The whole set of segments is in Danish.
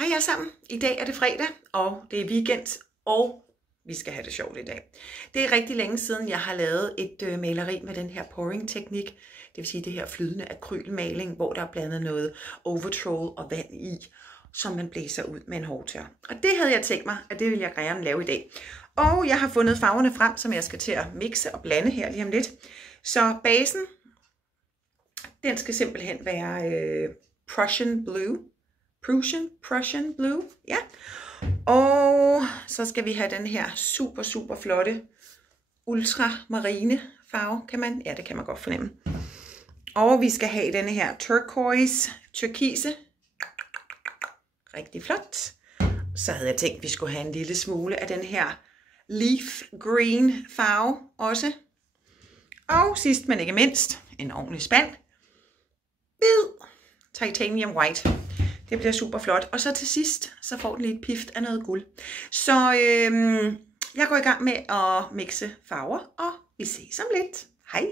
Hej alle sammen. I dag er det fredag, og det er weekend, og vi skal have det sjovt i dag. Det er rigtig længe siden, jeg har lavet et maleri med den her pouring-teknik. Det vil sige det her flydende akrylmaling, hvor der er blandet noget overtroll og vand i, som man blæser ud med en hårdtør. Og det havde jeg tænkt mig, at det vil jeg gerne lave i dag. Og jeg har fundet farverne frem, som jeg skal til at mixe og blande her lige om lidt. Så basen, den skal simpelthen være Prussian Blue, ja. Og så skal vi have den her super flotte ultramarine farve, ja, det kan man godt fornemme. Og vi skal have denne her turkise, rigtig flot. Så havde jeg tænkt, at vi skulle have en lille smule af den her leaf green farve også. Og sidst men ikke mindst, en ordentlig spand hvid titanium white. Det bliver super flot. Og så til sidst, så får den lidt pift af noget guld. Så jeg går i gang med at mixe farver, og vi ses om lidt. Hej!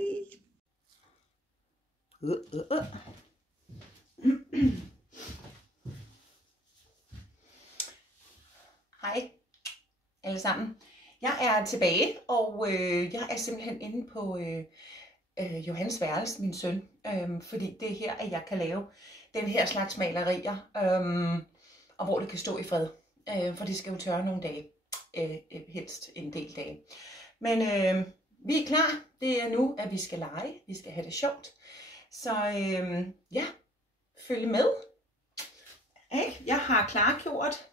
Hej alle sammen. Jeg er tilbage, og jeg er simpelthen inde på Johannes værelse, min søn, fordi det er her, at jeg kan lave den her slags malerier, og hvor det kan stå i fred, for det skal jo tørre nogle dage, helst en del dage. Men vi er klar, det er nu, at vi skal lege, vi skal have det sjovt, så ja, følg med. Jeg har klargjort,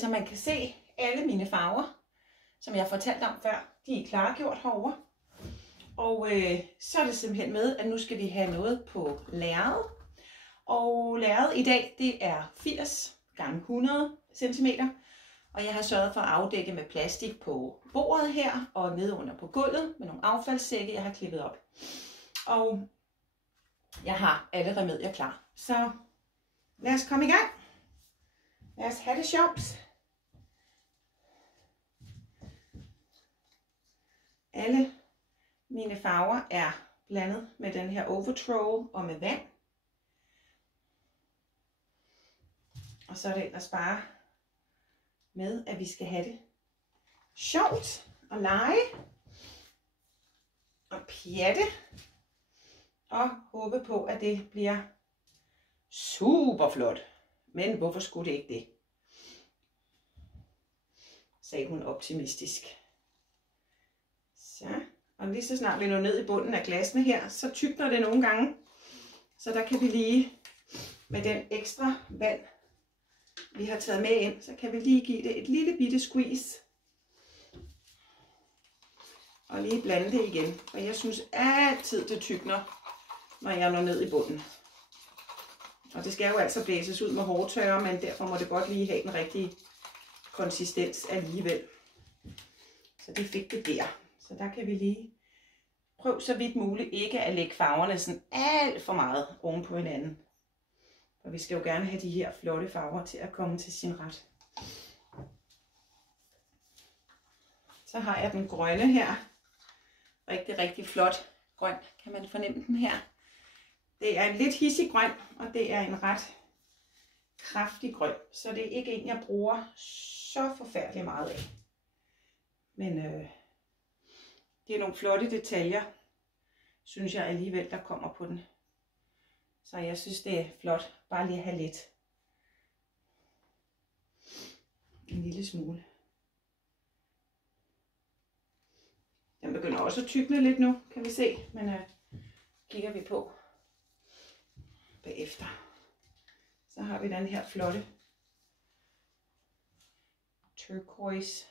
så man kan se alle mine farver, som jeg fortalte om før, de er klargjort herovre. Og så er det simpelthen med, at nu skal vi have noget på lærred. Og lærred i dag, det er 80 x 100 cm. Og jeg har sørget for at afdække med plastik på bordet her og nede under på gulvet med nogle affaldssække, jeg har klippet op. Og jeg har alle remedier klar. Så lad os komme i gang. Lad os have det sjovt. Alle mine farver er blandet med den her overtroll og med vand. Og så er det ellers bare med, at vi skal have det sjovt og lege og pjatte og håbe på, at det bliver super flot. Men hvorfor skulle det ikke det? Sagde hun optimistisk. Så. Og lige så snart vi når ned i bunden af glassene her, så tykner det nogle gange. Så der kan vi lige, med den ekstra vand, vi har taget med ind, så kan vi lige give det et lille bitte squeeze. Og lige blande det igen. Og jeg synes altid, det tykner, når jeg når ned i bunden. Og det skal jo altså blæses ud med hårdtørre, men derfor må det godt lige have den rigtige konsistens alligevel. Så det fik det der. Så der kan vi lige prøve så vidt muligt ikke at lægge farverne sådan alt for meget oven på hinanden. For vi skal jo gerne have de her flotte farver til at komme til sin ret. Så har jeg den grønne her. Rigtig flot grøn. Kan man fornemme den her? Det er en lidt hissig grøn, og det er en ret kraftig grøn. Så det er ikke en, jeg bruger så forfærdeligt meget af. Men det er nogle flotte detaljer, synes jeg alligevel, der kommer på den. Så jeg synes, det er flot bare lige at have lidt. En lille smule. Den begynder også at tykne lidt nu, kan vi se. Men kigger vi på bagefter. Så har vi den her flotte turquoise.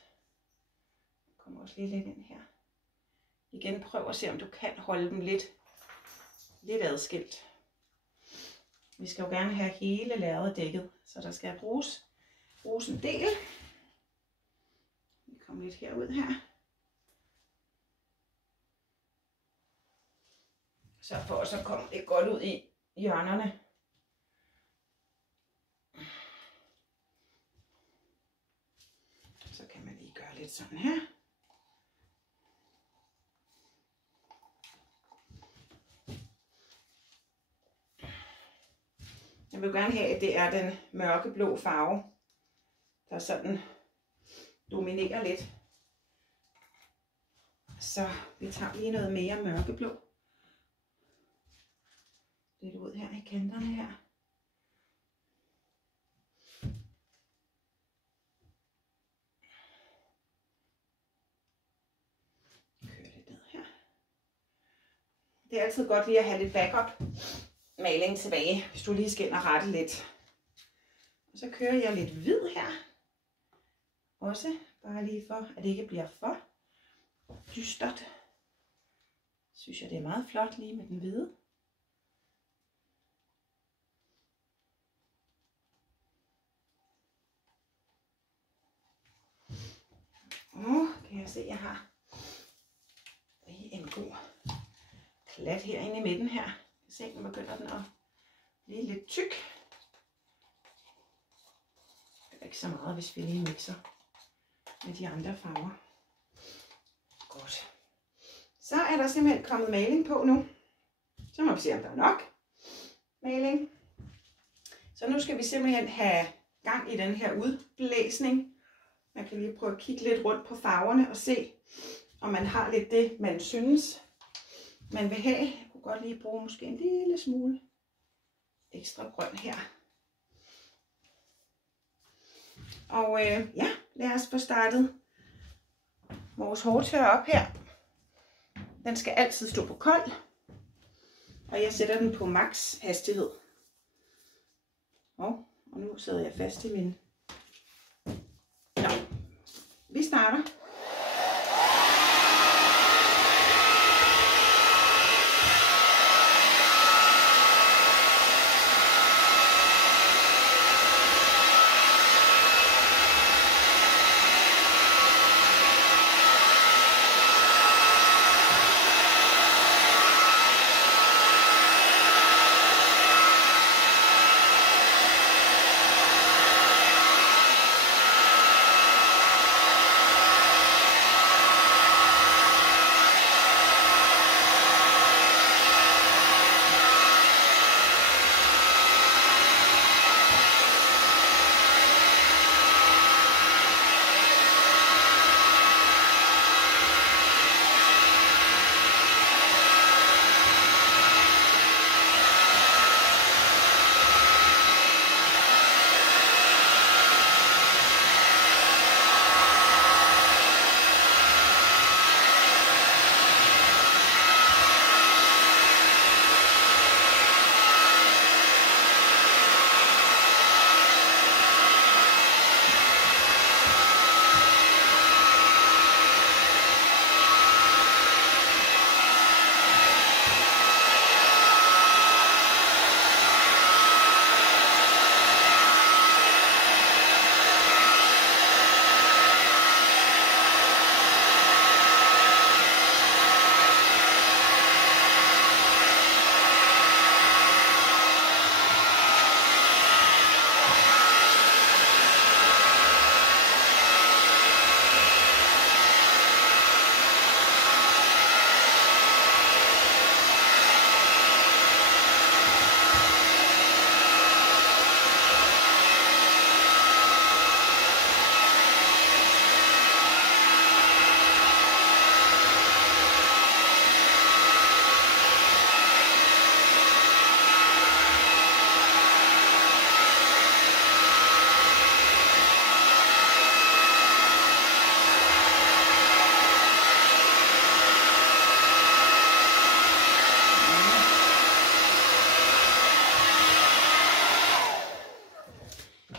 Der kommer også lige lidt ind her. Igen prøv at se, om du kan holde dem lidt adskilt. Vi skal jo gerne have hele lærredet dækket, så der skal bruges en del. Vi kommer lidt herud her. Så for også at komme det godt ud i hjørnerne. Så kan man lige gøre lidt sådan her. Jeg vil gerne have, at det er den mørkeblå farve, der sådan dominerer lidt. Så vi tager lige noget mere mørkeblå. Lidt ud her i kanterne her. Kører lidt ned her. Det er altid godt lige at have lidt backup maling tilbage, hvis du lige skal ind og rette lidt. Og så kører jeg lidt hvid her. Også bare lige for, at det ikke bliver for dystert. Synes jeg, det er meget flot lige med den hvide. Kan jeg se, at jeg har lige en god klat herinde i midten her. Jeg ser, nu begynder den at blive lidt tyk. Det er ikke så meget, hvis vi lige mixer med de andre farver. Godt. Så er der simpelthen kommet maling på nu. Så må vi se, om der er nok maling. Så nu skal vi simpelthen have gang i den her udblæsning. Man kan lige prøve at kigge lidt rundt på farverne og se, om man har lidt det, man synes, man vil have. Jeg kunne godt lige bruge måske en lille smule ekstra grøn her. Og ja, lad os få startet vores hårtørrer op her. Den skal altid stå på kold, og jeg sætter den på max hastighed. Og nu sidder jeg fast i min... Nå, vi starter.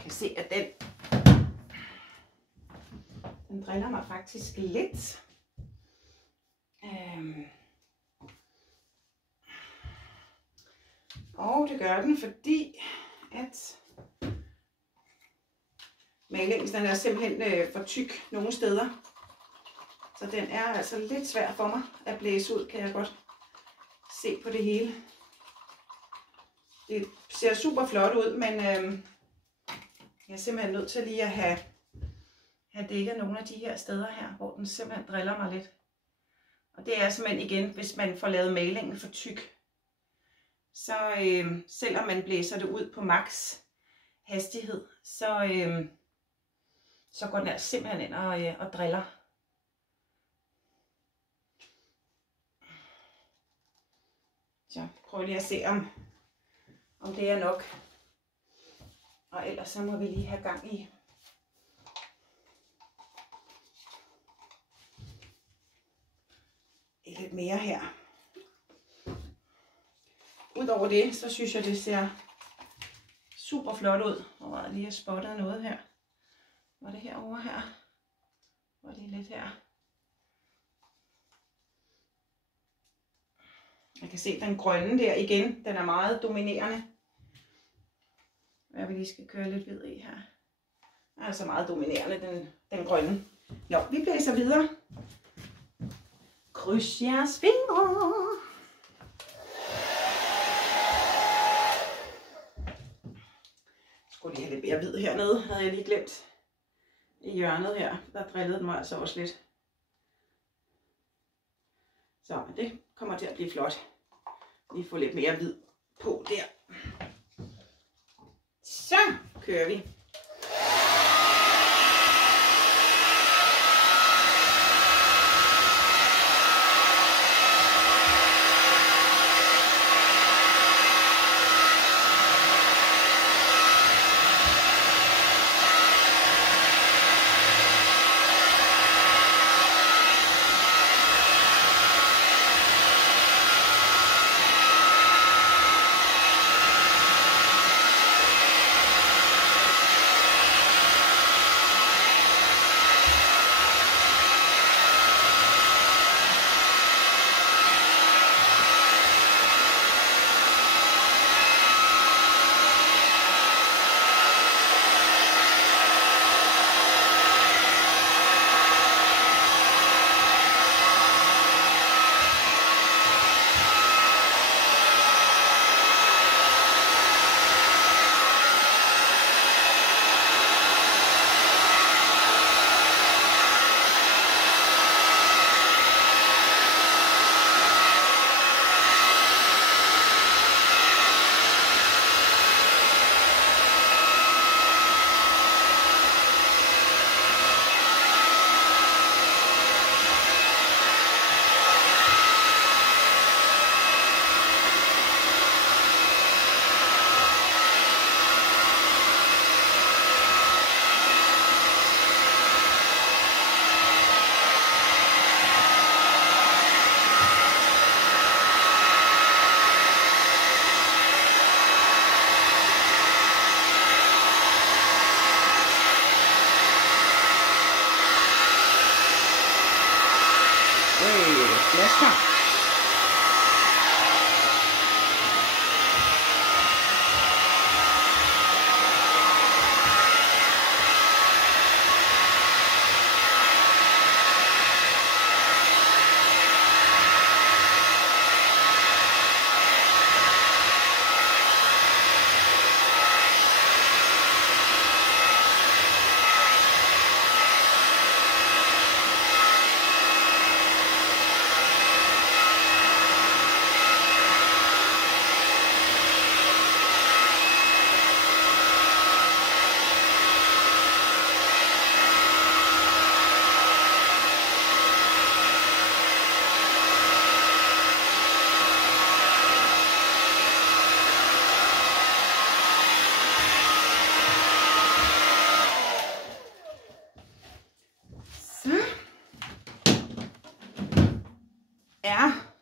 Se, at den driller mig faktisk lidt. Og det gør den, fordi at malingen den er simpelthen for tyk nogle steder. Så den er altså lidt svær for mig at blæse ud, kan jeg godt se på det hele. Det ser super flot ud, men jeg er simpelthen nødt til lige at have dækket nogle af de her steder her, hvor den simpelthen driller mig lidt. Og det er simpelthen igen, hvis man får lavet malingen for tyk, så selvom man blæser det ud på max hastighed, så går den altså simpelthen ind og driller. Så prøv lige at se, om det er nok. Og ellers så må vi lige have gang i lidt mere her. Udover det, så synes jeg, det ser super flot ud. Og jeg lige har spottet noget her. Var det herovre her? Var det lidt her? Jeg kan se den grønne der igen. Den er meget dominerende. Jeg vil lige skal køre lidt hvid i her. Den er altså meget dominerende, den grønne. Nå, vi blæser videre. Kryds jeres fingre. Skulle lige have lidt mere hvid hernede, havde jeg lige glemt. I hjørnet her, der drillede den mig altså også lidt. Så men det kommer til at blive flot. Lige få lidt mere hvid på der. Så kører vi. Flasker.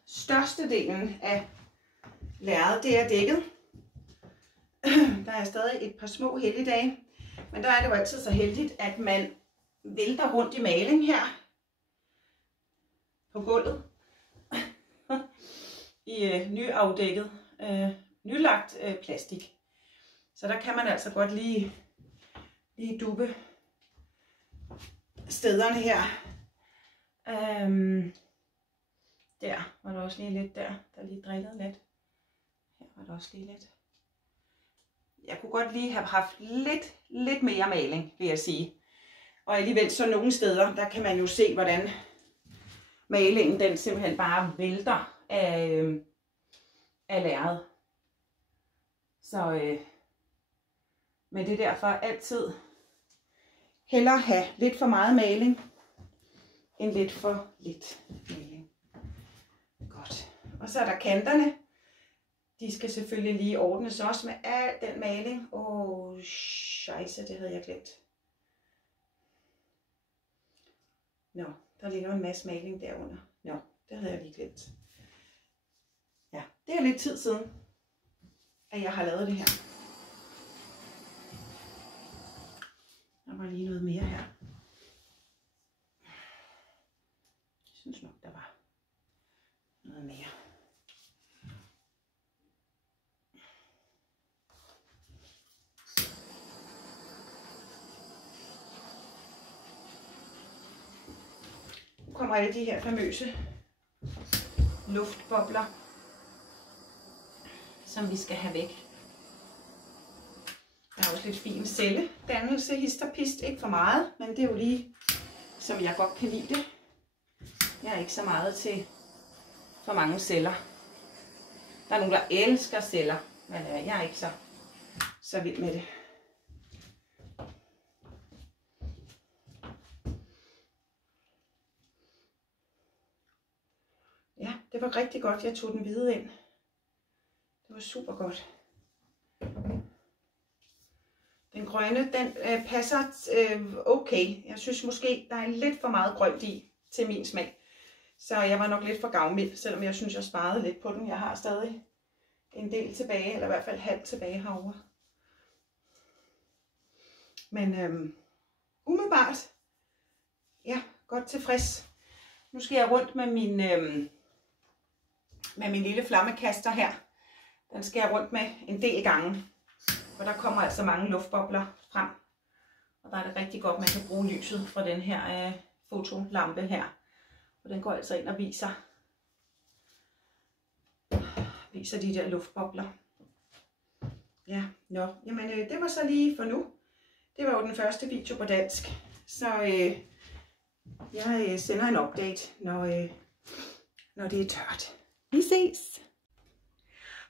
Størstedelen af lærredet, det er dækket. Der er stadig et par små helligdage, men der er det jo altid så heldigt, at man vælter rundt i maling her på gulvet i nyafdækket, nylagt plastik. Så der kan man altså godt lige dubbe stederne her. Der var der også lige lidt der lige drillede lidt. Her var der også lige lidt. Jeg kunne godt lige have haft lidt mere maling, vil jeg sige. Og alligevel så nogle steder, der kan man jo se, hvordan malingen den simpelthen bare vælter af lærredet. Så men det er derfor altid hellere have lidt for meget maling, end lidt for lidt maling. Godt. Og så er der kanterne. De skal selvfølgelig lige ordnes også med al den maling. Scheisse, det havde jeg glemt. Nå, der ligger en masse maling derunder. Nå, det havde jeg lige glemt. Ja, det er lidt tid siden, at jeg har lavet det her. Der var lige noget mere her. Jeg synes nok, der var noget mere. Nu kommer alle de her famøse luftbobler, som vi skal have væk. Der er også lidt fin celledannelse, hist og pist. Ikke for meget, men det er jo lige, som jeg godt kan lide det. Jeg er ikke så meget til for mange celler. Der er nogen, der elsker celler, men jeg er ikke så vild med det. Ja, det var rigtig godt, jeg tog den hvide ind. Det var super godt. Den grønne, den passer okay. Jeg synes måske, der er lidt for meget grønt i til min smag. Så jeg var nok lidt for gavmild, selvom jeg synes, jeg sparede lidt på den. Jeg har stadig en del tilbage, eller i hvert fald halvt tilbage herovre. Men umiddelbart, ja, godt tilfreds. Nu skal jeg rundt med min lille flammekaster her. Den skal jeg rundt med en del gange. For der kommer altså mange luftbobler frem. Og der er det rigtig godt, man kan bruge lyset fra den her fotolampe her. Og den går altså ind og viser de der luftbobler. Ja, nå. Jamen det var så lige for nu. Det var jo den første video på dansk. Så jeg sender en update, når det er tørt. Vi ses!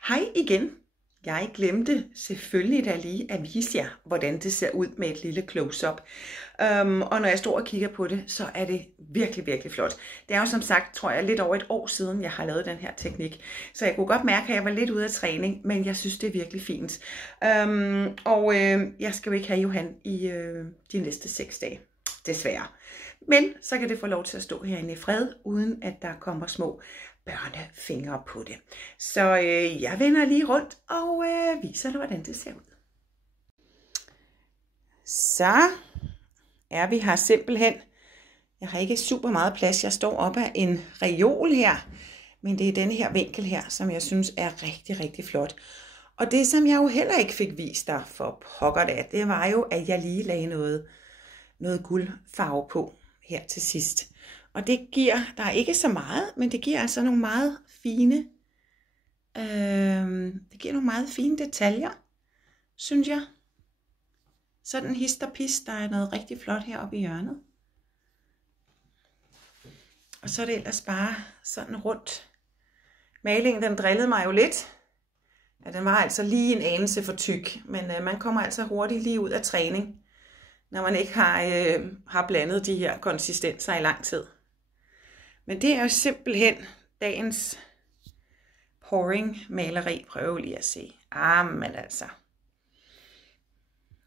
Hej igen. Jeg glemte selvfølgelig da lige at vise jer, hvordan det ser ud med et lille close-up. Og når jeg står og kigger på det, så er det virkelig, virkelig flot. Det er jo som sagt, tror jeg, lidt over et år siden, jeg har lavet den her teknik. Så jeg kunne godt mærke, at jeg var lidt ude af træning, men jeg synes, det er virkelig fint. Jeg skal jo ikke have Johan i de næste 6 dage, desværre. Men så kan det få lov til at stå herinde i fred, uden at der kommer små børnefingre på det. Så jeg vender lige rundt og viser dig, hvordan det ser ud. Så er vi her simpelthen. Jeg har ikke super meget plads. Jeg står op ad en reol her, men det er denne her vinkel her, som jeg synes er rigtig, rigtig flot. Og det, som jeg jo heller ikke fik vist dig for pokker det var jo, at jeg lige lagde noget guldfarve på her til sidst. Og det giver, der er ikke så meget, men det giver altså nogle meget fine, detaljer, synes jeg. Sådan hist og pis, der er noget rigtig flot heroppe i hjørnet. Og så er det ellers bare sådan rundt. Malingen, den drillede mig jo lidt. Ja, den var altså lige en anelse for tyk, men man kommer altså hurtigt lige ud af træning, når man ikke har blandet de her konsistenser i lang tid. Men det er jo simpelthen dagens pouring maleri. Prøv lige at se. Men altså.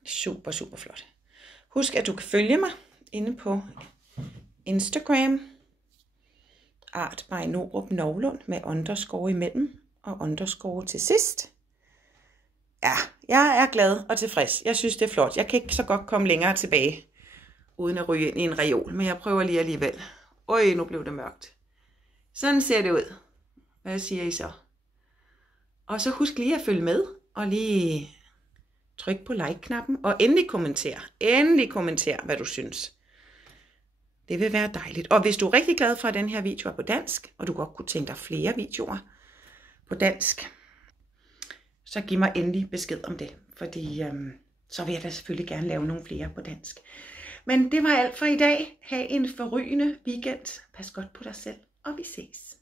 Super, super flot. Husk, at du kan følge mig inde på Instagram. Art by Norup Novlund med underscore imellem og underscore til sidst. Ja, jeg er glad og tilfreds. Jeg synes, det er flot. Jeg kan ikke så godt komme længere tilbage, uden at ryge ind i en reol. Men jeg prøver lige alligevel. Øj, nu blev det mørkt. Sådan ser det ud. Hvad siger I så? Og så husk lige at følge med, og lige tryk på like-knappen, og endelig kommenter, hvad du synes. Det vil være dejligt. Og hvis du er rigtig glad for, at den her video er på dansk, og du godt kunne tænke dig flere videoer på dansk, så giv mig endelig besked om det, fordi så vil jeg da selvfølgelig gerne lave nogle flere på dansk. Men det var alt for i dag. Ha' en forrygende weekend. Pas godt på dig selv, og vi ses.